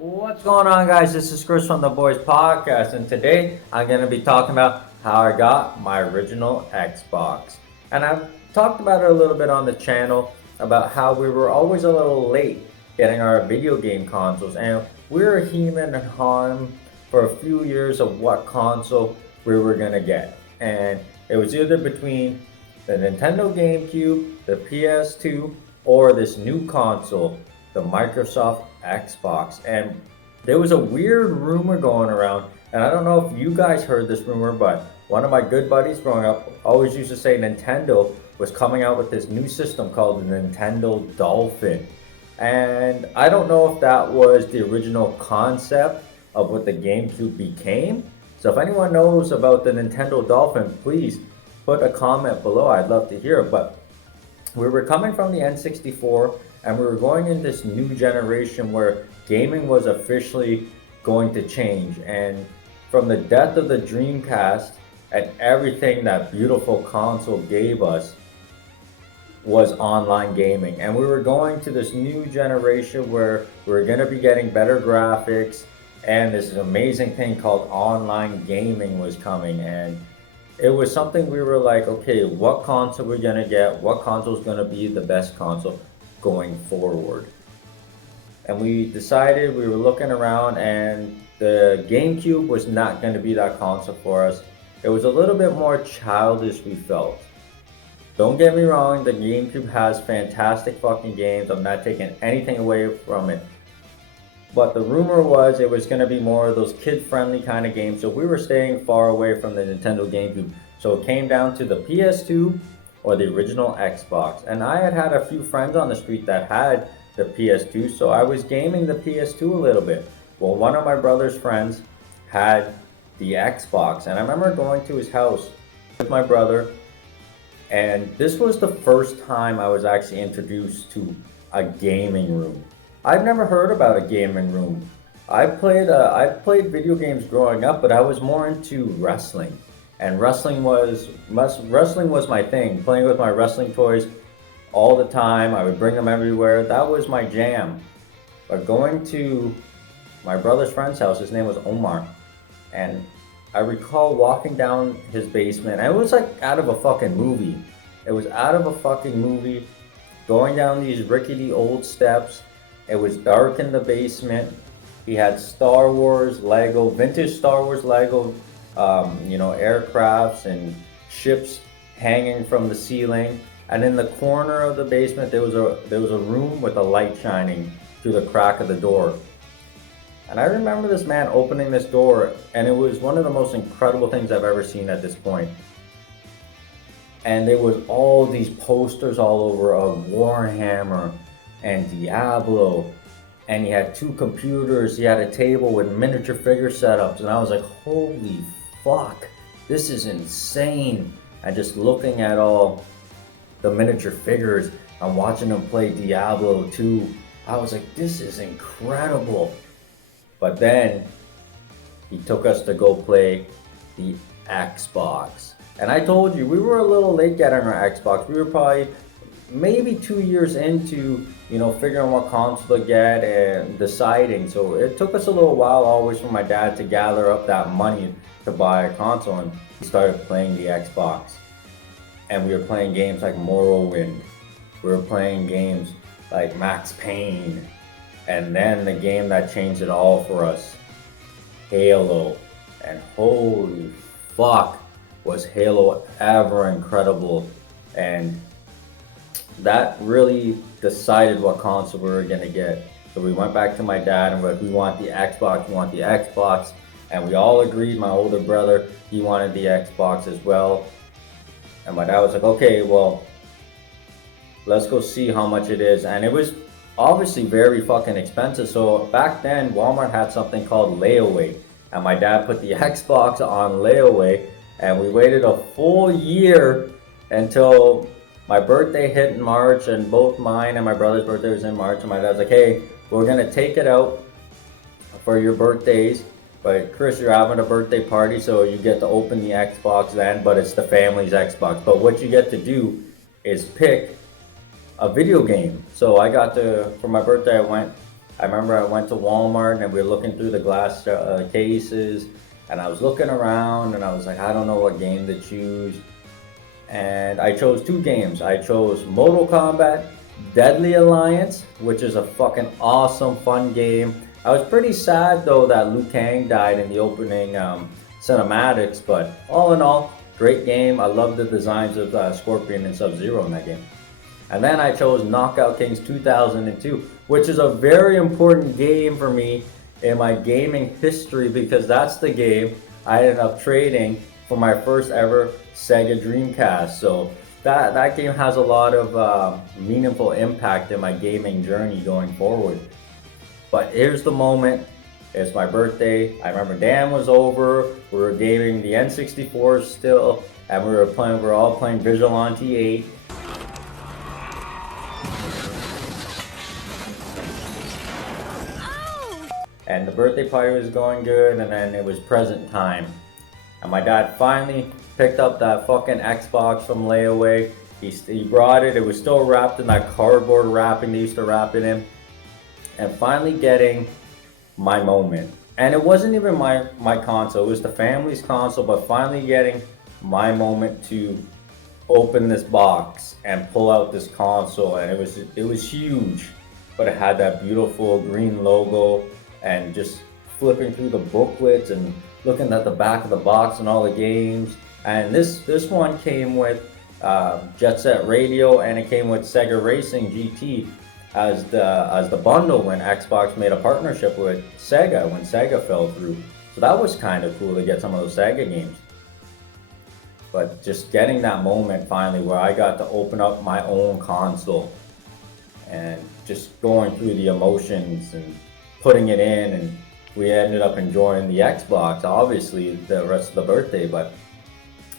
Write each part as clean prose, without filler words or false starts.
What's going on, guys? This is Chris from the Boys Podcast, and today I'm going to be talking about how I got my original Xbox. And I've talked about it a little bit on the channel about how we were always a little late getting our video game consoles, and we were hemming and hawing for a few years of what console we were going to get. And it was either between the Nintendo GameCube, the PS2, or this new console, the Microsoft Xbox. And there was a weird rumor going around, and I don't know if you guys heard this rumor, but one of my good buddies growing up always used to say Nintendo was coming out with this new system called the Nintendo Dolphin. And I don't know if that was the original concept of what the GameCube became. So if anyone knows about the Nintendo Dolphin, please put a comment below. I'd love to hear it. But we were coming from the N64 and we were going in this new generation where gaming was officially going to change. And from the death of the Dreamcast and everything that beautiful console gave us was online gaming. And we were going to this new generation where we were going to be getting better graphics, and this amazing thing called online gaming was coming. And it was something we were like, okay, what console we're gonna get? What console is gonna be the best console going forward? And we decided, we were looking around, and the GameCube was not going to be that console for us. It was a little bit more childish, we felt. Don't get me wrong, the GameCube has fantastic fucking games. I'm not taking anything away from it. But the rumor was it was going to be more of those kid-friendly kind of games, so we were staying far away from the Nintendo GameCube. So it came down to the PS2 or the original Xbox. And I had a few friends on the street that had the PS2, so I was gaming the PS2 a little bit. Well, one of my brother's friends had the Xbox, and I remember going to his house with my brother, and this was the first time I was actually introduced to a gaming room. I've never heard about a gaming room. I played video games growing up, but I was more into wrestling, and wrestling was my thing. Playing with my wrestling toys all the time. I would bring them everywhere. That was my jam. But going to my brother's friend's house, his name was Omar, and I recall walking down his basement, and it was like out of a fucking movie. It was out of a fucking movie, going down these rickety old steps. It was dark in the basement. He had Star Wars Lego, vintage Star Wars Lego, aircrafts and ships hanging from the ceiling. And in the corner of the basement, there was a room with a light shining through the crack of the door. And I remember this man opening this door, and it was one of the most incredible things I've ever seen at this point. And there was all these posters all over of Warhammer and Diablo, and he had two computers. He had a table with miniature figure setups, and I was like, holy fuck, this is insane. And just looking at all the miniature figures, I'm watching him play Diablo 2. I was like, this is incredible. But then he took us to go play the Xbox. And I told you, we were a little late getting our Xbox. We were probably maybe 2 years into, figuring what console to get and deciding. So it took us a little while always for my dad to gather up that money to buy a console. And we started playing the Xbox. And we were playing games like Morrowind. We were playing games like Max Payne. And then the game that changed it all for us, Halo. And holy fuck, was Halo ever incredible. And that really decided what console we were going to get. So we went back to my dad and we're like, we want the Xbox. And we all agreed. My older brother, he wanted the Xbox as well. And my dad was like, okay, well, let's go see how much it is. And it was obviously very fucking expensive. So back then, Walmart had something called layaway. And my dad put the Xbox on layaway. And we waited a full year until my birthday hit in March. And both mine and my brother's birthday was in March. And my dad's like, hey, we're going to take it out for your birthdays. But Chris, you're having a birthday party, so you get to open the Xbox then, but it's the family's Xbox. But what you get to do is pick a video game. So I got to, for my birthday, I went I remember I went to Walmart and we were looking through the glass cases, and I was looking around and I was like, I don't know what game to choose. And I chose two games. I chose Mortal Kombat Deadly Alliance, which is a fucking awesome, fun game. I was pretty sad though that Liu Kang died in the opening cinematics, but all in all, great game. I love the designs of Scorpion and Sub-Zero in that game. And then I chose Knockout Kings 2002, which is a very important game for me in my gaming history because that's the game I ended up trading for my first ever Sega Dreamcast. So that game has a lot of meaningful impact in my gaming journey going forward. But here's the moment. It's my birthday. I remember Dan was over. We were gaming the N64 still, and we were all playing Vigilante 8. And the birthday party was going good, and then it was present time. And my dad finally picked up that fucking Xbox from layaway. He brought it. It was still wrapped in that cardboard wrapping they used to wrap it in. And finally getting my moment. And it wasn't even my console. It was the family's console, but finally getting my moment to open this box and pull out this console. And it was huge, but it had that beautiful green logo. And just flipping through the booklets and looking at the back of the box and all the games. And this one came with Jet Set Radio, and it came with Sega Racing GT as the bundle when Xbox made a partnership with Sega when Sega fell through. So that was kind of cool to get some of those Sega games. But just getting that moment finally where I got to open up my own console and just going through the emotions and putting it in, and we ended up enjoying the Xbox, obviously, the rest of the birthday. But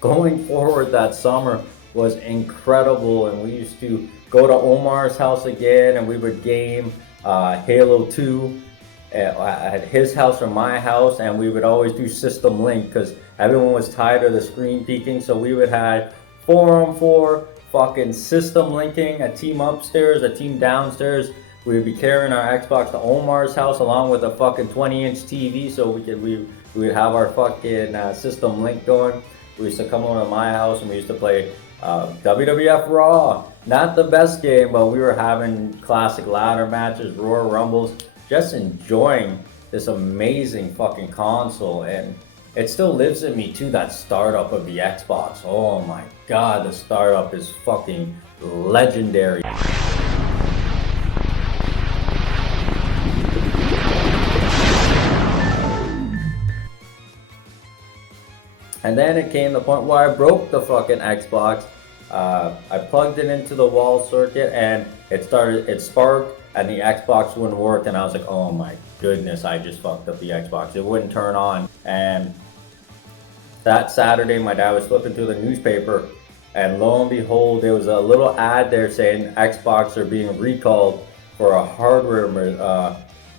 going forward, that summer was incredible, and we used to go to Omar's house again, and we would game Halo 2 at his house or my house, and we would always do System Link because everyone was tired of the screen peeking, so we would have 4-on-4 fucking System Linking, a team upstairs, a team downstairs. We would be carrying our Xbox to Omar's house along with a fucking 20-inch TV so we would have our fucking System Link going. We used to come over to my house and we used to play WWF Raw. Not the best game, but we were having classic ladder matches, Royal Rumbles, just enjoying this amazing fucking console. And it still lives in me too, that startup of the Xbox. Oh my god, the startup is fucking legendary. And then it came to the point where I broke the fucking Xbox. I plugged it into the wall circuit and it sparked and the Xbox wouldn't work, and I was like, oh my goodness, I just fucked up the Xbox. It wouldn't turn on. And that Saturday my dad was flipping through the newspaper and lo and behold, there was a little ad there saying Xbox are being recalled for a hardware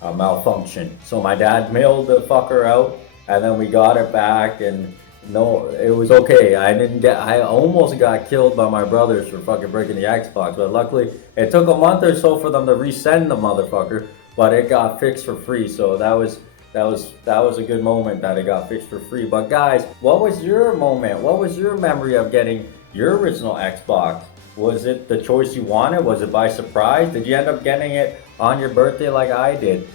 malfunction. So my dad mailed the fucker out and then we got it back, and no, it was okay. I almost got killed by my brothers for fucking breaking the Xbox, but luckily it took a month or so for them to resend the motherfucker, but it got fixed for free. So that was a good moment that it got fixed for free. But guys, what was your moment? What was your memory of getting your original Xbox? Was it the choice you wanted? Was it by surprise? Did you end up getting it on your birthday like I did?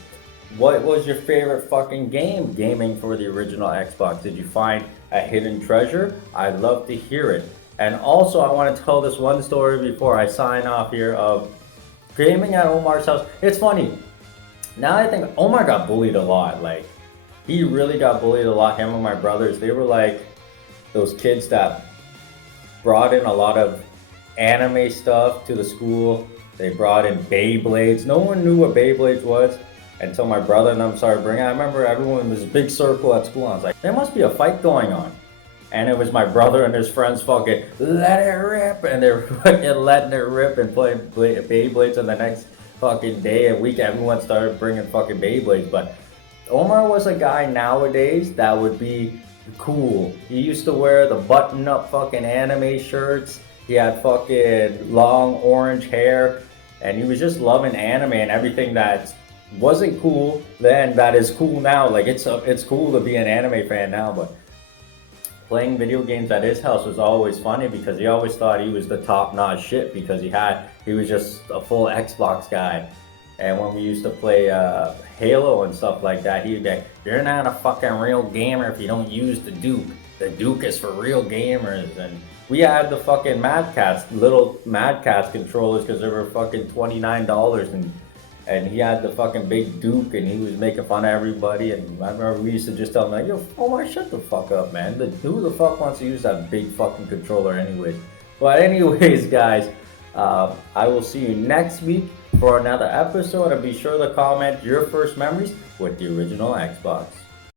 What was your favorite fucking game gaming for the original Xbox? Did you find a hidden treasure? I'd love to hear it. And also, I want to tell this one story before I sign off here of gaming at Omar's house. It's funny. Now I think Omar got bullied a lot. Like, he really got bullied a lot. Him and my brothers, they were like those kids that brought in a lot of anime stuff to the school. They brought in Beyblades. No one knew what Beyblades was until my brother and them started bringing it. I remember everyone was a big circle at school. I was like, there must be a fight going on. And it was my brother and his friends fucking, let it rip. And they're fucking letting it rip and playing Beyblades. And the next fucking day and week, everyone started bringing fucking Beyblades. But Omar was a guy nowadays that would be cool. He used to wear the button-up fucking anime shirts. He had fucking long orange hair. And he was just loving anime and everything that's wasn't cool then that is cool now. Like it's cool to be an anime fan now, but playing video games at his house was always funny because he always thought he was the top notch shit because he was just a full Xbox guy. And when we used to play Halo and stuff like that, he'd be like, "You're not a fucking real gamer if you don't use the Duke. The Duke is for real gamers." And we had the fucking Mad Cats, little Mad Cats controllers because they were fucking $29, and he had the fucking big Duke, and he was making fun of everybody. And I remember we used to just tell him like, "Yo, Omar, shut the fuck up, man. Who the fuck wants to use that big fucking controller anyways?" But anyways, guys, I will see you next week for another episode, and be sure to comment your first memories with the original Xbox.